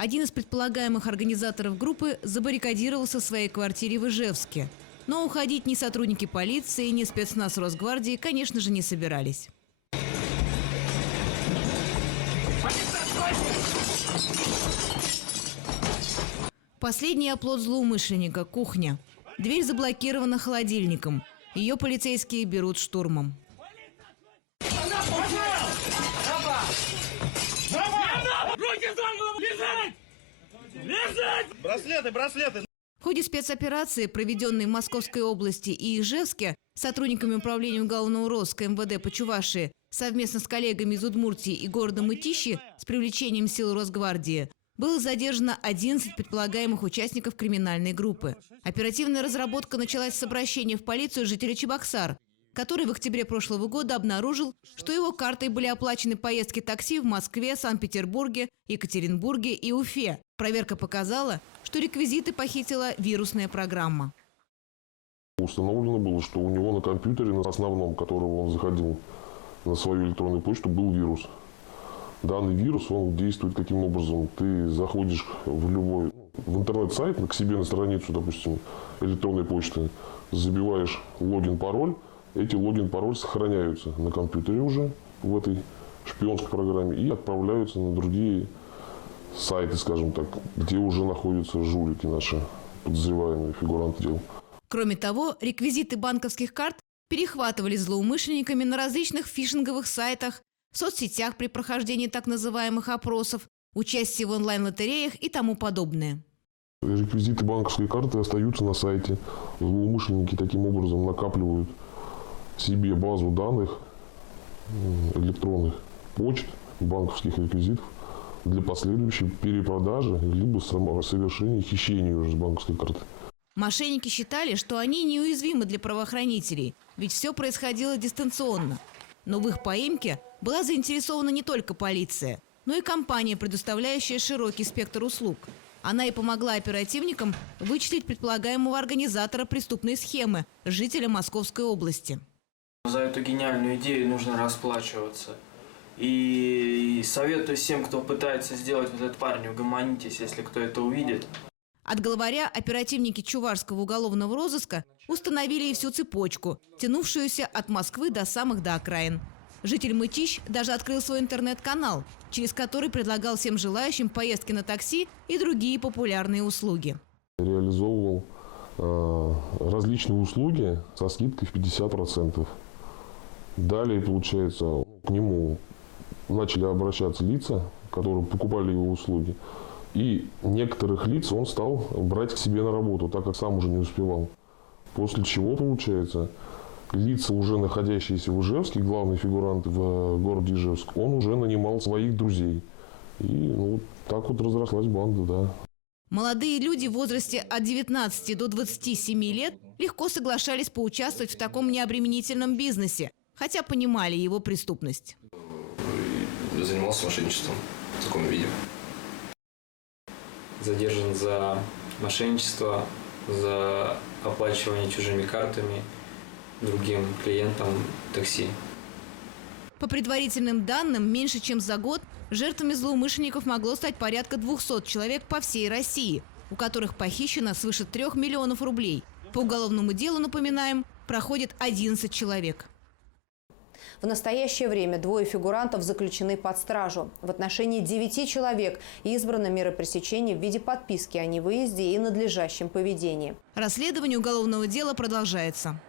Один из предполагаемых организаторов группы забаррикадировался в своей квартире в Ижевске. Но уходить ни сотрудники полиции, ни спецназ Росгвардии, конечно же, не собирались. Последний оплот злоумышленника – кухня. Дверь заблокирована холодильником. Ее полицейские берут штурмом. Браслеты! В ходе спецоперации, проведенной в Московской области и Ижевске, сотрудниками управления уголовного розыска МВД по Чувашии совместно с коллегами из Удмуртии и города Мытищи с привлечением сил Росгвардии было задержано 11 предполагаемых участников криминальной группы. Оперативная разработка началась с обращения в полицию жителя Чебоксар, который в октябре прошлого года обнаружил, что его картой были оплачены поездки такси в Москве, Санкт-Петербурге, Екатеринбурге и Уфе. Проверка показала, что реквизиты похитила вирусная программа. Установлено было, что у него на компьютере, на основном, которого он заходил на свою электронную почту, был вирус. Данный вирус, он действует каким образом? Ты заходишь в интернет-сайт, к себе на страницу, допустим, электронной почты, забиваешь логин-пароль. Эти логин-пароль сохраняются на компьютере уже в этой шпионской программе и отправляются на другие сайты, скажем так, где уже находятся жулики наши, подозреваемые фигуранты дел. Кроме того, реквизиты банковских карт перехватывали злоумышленниками на различных фишинговых сайтах, в соцсетях при прохождении так называемых опросов, участии в онлайн-лотереях и тому подобное. Реквизиты банковской карты остаются на сайте. Злоумышленники таким образом накапливают себе базу данных электронных почт, банковских реквизитов для последующей перепродажи либо совершения хищения уже с банковской карты. Мошенники считали, что они неуязвимы для правоохранителей, ведь все происходило дистанционно. Но в их поимке была заинтересована не только полиция, но и компания, предоставляющая широкий спектр услуг. Она и помогла оперативникам вычислить предполагаемого организатора преступной схемы, жителя Московской области. За эту гениальную идею нужно расплачиваться. И советую всем, кто пытается сделать вот этот парень, угомонитесь, если кто это увидит. От главаря оперативники Чувашского уголовного розыска установили и всю цепочку, тянувшуюся от Москвы до самых окраин. Житель Мытищ даже открыл свой интернет-канал, через который предлагал всем желающим поездки на такси и другие популярные услуги. Реализовывал различные услуги со скидкой в 50%. Далее, получается, к нему начали обращаться лица, которые покупали его услуги. И некоторых лиц он стал брать к себе на работу, так как сам уже не успевал. После чего, получается, лица, уже находящиеся в Ижевске, главные фигуранты в городе Ижевск, он уже нанимал своих друзей. И так вот разрослась банда, да. Молодые люди в возрасте от 19 до 27 лет легко соглашались поучаствовать в таком необременительном бизнесе, хотя понимали его преступность. Занимался мошенничеством в таком виде. Задержан за мошенничество, за оплачивание чужими картами другим клиентам такси. По предварительным данным, меньше чем за год жертвами злоумышленников могло стать порядка 200 человек по всей России, у которых похищено свыше 3 миллионов рублей. По уголовному делу, напоминаем, проходит 11 человек. В настоящее время 2 фигурантов заключены под стражу. В отношении 9 человек избрана мера пресечения в виде подписки о невыезде и надлежащем поведении. Расследование уголовного дела продолжается.